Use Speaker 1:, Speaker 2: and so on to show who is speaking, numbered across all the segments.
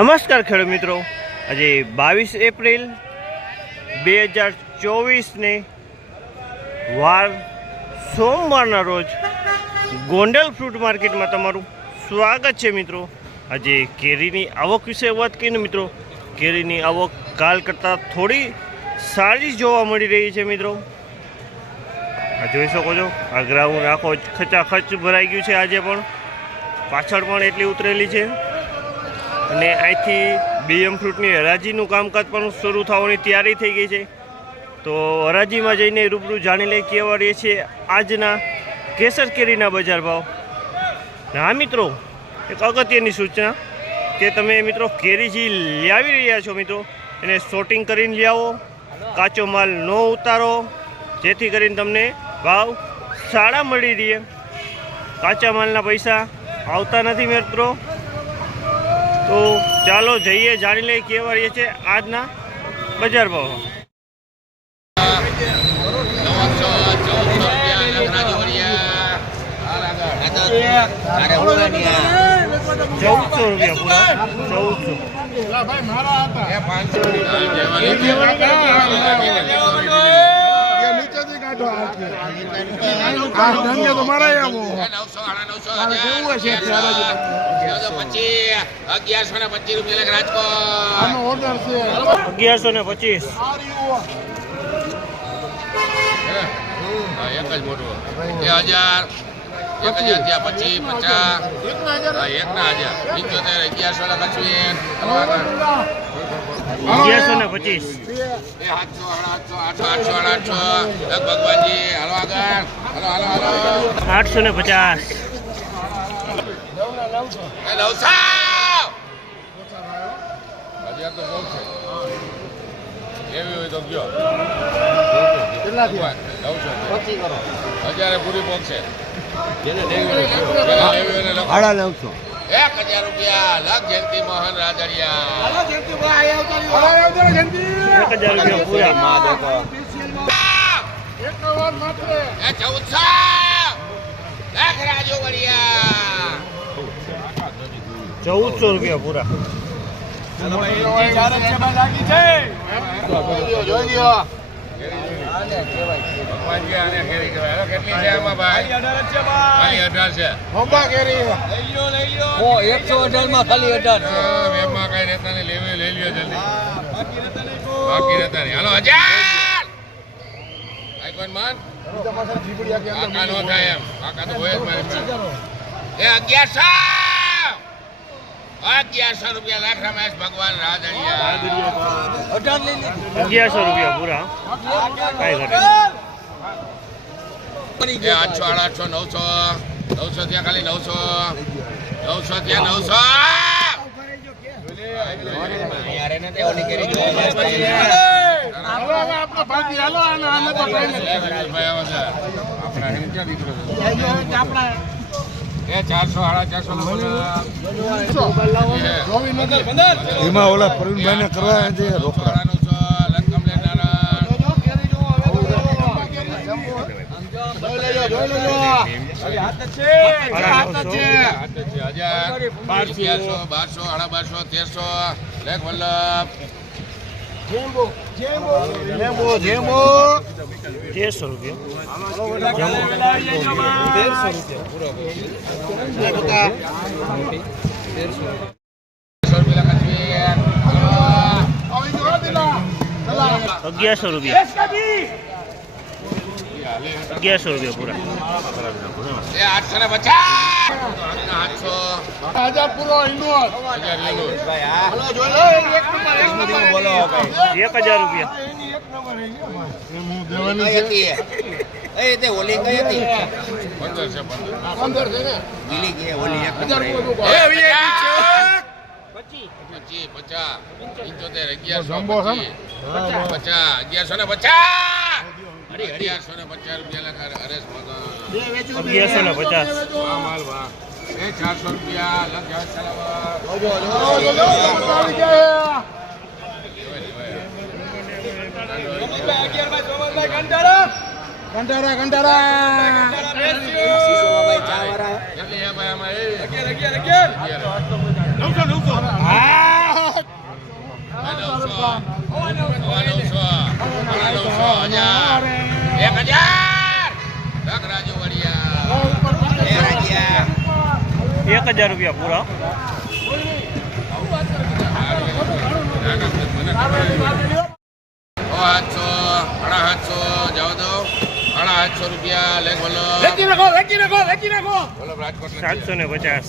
Speaker 1: નમસ્કાર ખેડૂત મિત્રો. આજે બાવીસ એપ્રિલ બે હજાર ચોવીસને વાર સોમવારના રોજ ગોંડલ ફ્રૂટ માર્કેટમાં તમારું સ્વાગત છે મિત્રો. આજે કેરીની આવક વિશે વાત કરીને મિત્રો, કેરીની આવક કાલ કરતાં થોડી સારી જોવા મળી રહી છે મિત્રો. આ જોઈ શકો છો, આ ગ્રાઉન્ડ આખો ખચાખચ ભરાઈ ગયું છે આજે પણ. પાછળ પણ એટલી ઉતરેલી છે. અને અહીંથી બીએમ ફ્રૂટની હરાજીનું કામકાજ પણ શરૂ થવાની તૈયારી થઈ ગઈ છે. તો હરાજીમાં જઈને રૂબરૂ જાણી લઈ કેવા રહીએ છે આજના કેસર કેરીના બજાર ભાવ. હા મિત્રો, એક અગત્યની સૂચના કે તમે મિત્રો કેરી જે લાવી રહ્યા છો મિત્રો. એને શોટિંગ કરીને લઈ કાચો માલ ન ઉતારો. જેથી કરીને તમને ભાવ સારા મળી રહે. કાચા માલના પૈસા આવતા નથી મિત્રો. તો ચાલો જઈએ જાણી લઈએ કેવા રહીએ છે આજના બજાર ભાવ. ચૌદસો રૂપિયા પૂરા. ચૌદસો.
Speaker 2: નીચેથી કાઢો આ ધન્ય તો મારા આવો
Speaker 3: અગિયારસો ને પચીસ રૂપિયા રાજકોટ.
Speaker 2: આનો ઓર્ડર છે.
Speaker 1: અગિયારસો ને પચીસ.
Speaker 3: હા, એક જ મોટું. બે હજાર એક હજાર ત્યાં પચીસ પચાસ. એક ના હજાર. પંચોતેર અગિયારસો ને કશું
Speaker 1: અગિયારસો ને પચીસ.
Speaker 3: આઠસો
Speaker 1: ને પચાસ.
Speaker 3: અત્યારે પૂરી લખો.
Speaker 2: સાડા નવસો.
Speaker 3: એક હજાર રૂપિયા. લખ જયંતિ મોહન રાદડિયા.
Speaker 1: એક હજાર રૂપિયા પૂરા.
Speaker 3: એ ચૌદસો. લખ રાજુ વડિયા.
Speaker 1: ચૌદસો રૂપિયા પૂરા.
Speaker 3: ભગવાનજી આને કેરી કહેવાય. હવે કેટલી છે આમાં ભાઈ? ખાલી અઢાર છે
Speaker 2: મોંબા કેરી
Speaker 4: એકસો અઢારમાં ખાલી અઢાર છે.
Speaker 3: હા, વેમાં કાંઈ રહેતા નહીં. લેવી લઈ લ્યો જલ્દી. બાકી રહેતા નહીં હાલો હજાર આઈ માન? કાકા નો થાય એમ. કાકા તો હોય જ મારી એ અગિયારસો! અગિયારસો રૂપિયા લાખા રમેશ ભગવાન
Speaker 4: અઢાર
Speaker 1: અગિયારસો રૂપિયા પૂરા કઈ ઘટે.
Speaker 3: આઠસો આઠસો નવસો નવસો ત્યાં ખાલી નવસો નવસો ત્યાં નવસો.
Speaker 2: આપણા. એમાં ઓલા પ્રવીણભાઈ ને કરવા છે રોકડા. બારસો બારસો સાડા બારસો તેરસો લેખ વલ્લભ.
Speaker 1: તેરસો રૂપિયા અગિયારસો રૂપિયા અગિયારસો રૂપિયા પૂરા
Speaker 3: એ આઠસો ને પચાસ આઠસો
Speaker 2: હજાર પૂરો હિન્દુઓત.
Speaker 3: હજાર લીલું
Speaker 1: એક હજાર રૂપિયા
Speaker 3: અગિયારસો
Speaker 2: ને?
Speaker 3: પચીસ અગિયારસો ને પચાસ રૂપિયા લખા હરેશ મગન
Speaker 1: અગિયારસો ને પચાસ
Speaker 3: વાહ માલ વાહ એ ચારસો રૂપિયા લખ જહાજ ચલાવવા
Speaker 2: જો, જો, જો, આવી ગયા. કંટારા કંટારા
Speaker 3: કેટલી છે ભાઈ આમાં એ અગિયાર અગિયાર અગિયાર
Speaker 2: હા
Speaker 3: સવા નવસો સાડા નવસો હજાર એક હજાર લખ રાજુ વડિયા
Speaker 1: એક હજાર રૂપિયા પૂરા
Speaker 3: સાતસો સાડા જવા દો. સાડા સાતસો રૂપિયા લેખ બોલો. બોલો રાજકોટ
Speaker 1: સાતસો ને પચાસ.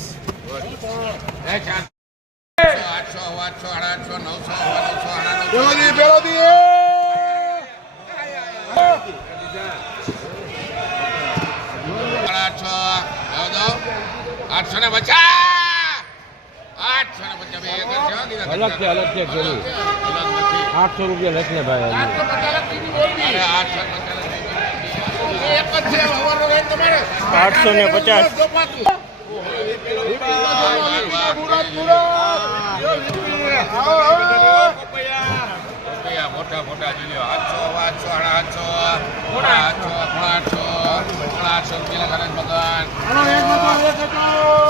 Speaker 3: આઠસો આઠસો સાડા આઠસો નવસો નવસો સાડા નવસો સાડા આઠસો. જાવ દો. આઠસો ને પચાસ! આઠસો
Speaker 4: અલગ છે, અલગ છે, પેલું.
Speaker 3: અલગ નથી.
Speaker 4: આઠસો રૂપિયા લખ ને ભાઈ
Speaker 3: આઠસો ને પચાસ મોટા મોટા જીલ્યો આઠસો આઠસો સાડા આઠસો પોણા આઠસો આઠસો આઠસો રૂપિયા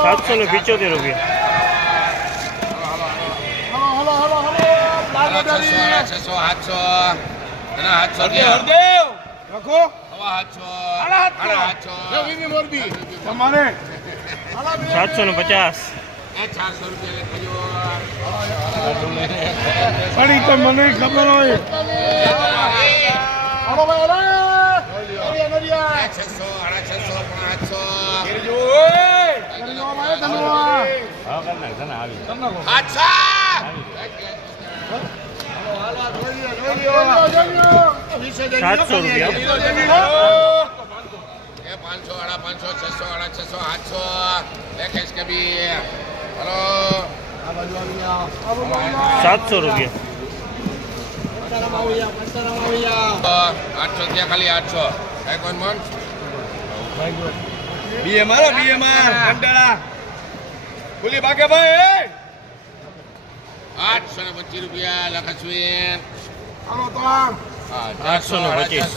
Speaker 1: સાતસો ને પિચોતેર રૂપિયા
Speaker 3: છસો આઠસો એના રૂપિયા સવા આઠસો સાડા આઠસો
Speaker 1: સાતસો ને પચાસ.
Speaker 4: પડી તો મને ખબર હોય.
Speaker 3: છસો સાડા છસો પોણા આઠસો આઠસો
Speaker 1: સાતસો રૂપિયા.
Speaker 3: એ પાંચસો સાડા પાંચસો છસો સાડા છસો આઠસો લેખેશ બી હલો
Speaker 1: સાતસો રૂપિયા.
Speaker 3: આઠસો ત્યાં ખાલી આઠસો કોણ મન
Speaker 4: બીએ મારો બીએ માર કંટાળા બોલી બાકે ભાઈ
Speaker 3: આઠસો ને પચીસ રૂપિયા લખસ્વીન
Speaker 1: આઠસો ને પચીસ.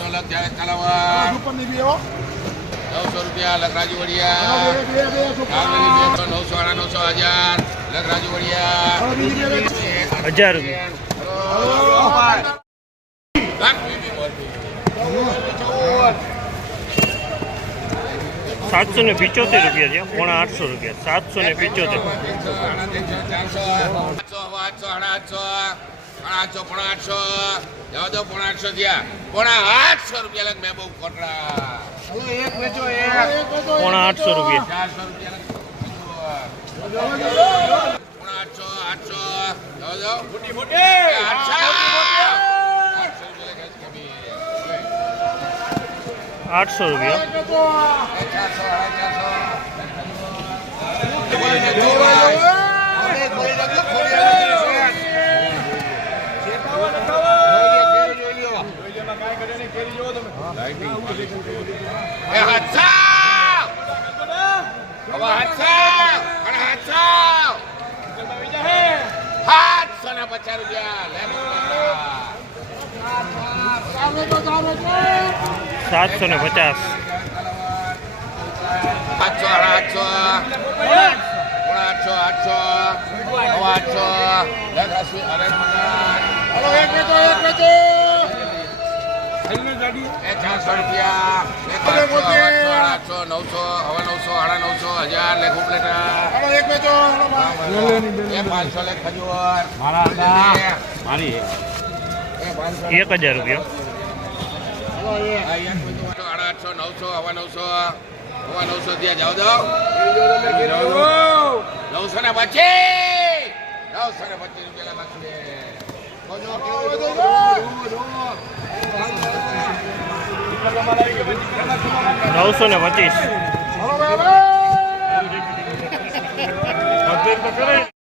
Speaker 3: નવસો રૂપિયા લખરાજુ વડિયા. નવસો આડા નવસો હજાર. લખરાજુ વડિયા.
Speaker 1: હજાર. સાતસો ને પિચોતેર રૂપિયા છે પોણા આઠસો રૂપિયા. સાતસો ને પિચોતેર. પોણા આઠસો રૂપિયા લગ આઠસો કોટરા પોણા આઠસો રૂપિયા.
Speaker 3: રૂપિયા લગ પોણા આઠસો આઠસો. જાઓ જાઓ. આઠસો. આઠસો રૂપિયા લગ કમી
Speaker 1: આઠસો રૂપિયા.
Speaker 3: ચારસો! હવે હાથસાવ! અને હાથસાવ! સાતસો ને પચાસ રૂપિયા.
Speaker 1: સાતસો ને પચાસ.
Speaker 3: આઠસો આઠસો પોણા આઠસો આઠસો નવા આઠસો લેખ આશી અરે એ રૂપિયા આઠસો નવસો હવે નવસો સાડા નવસો હજાર લેખ ઉપલેટા એ પાંચસો લેખ ખજૂર.
Speaker 4: મારી
Speaker 1: એક. હજાર રૂપિયા.
Speaker 3: સાડા આઠસો નવસો હવા નવસો હવા નવસો ત્યાં જાઓ દો નવસો ને પચીસ. નવસો ને પચીસ રૂપિયા બાકી
Speaker 1: નવસો ને પચીસ.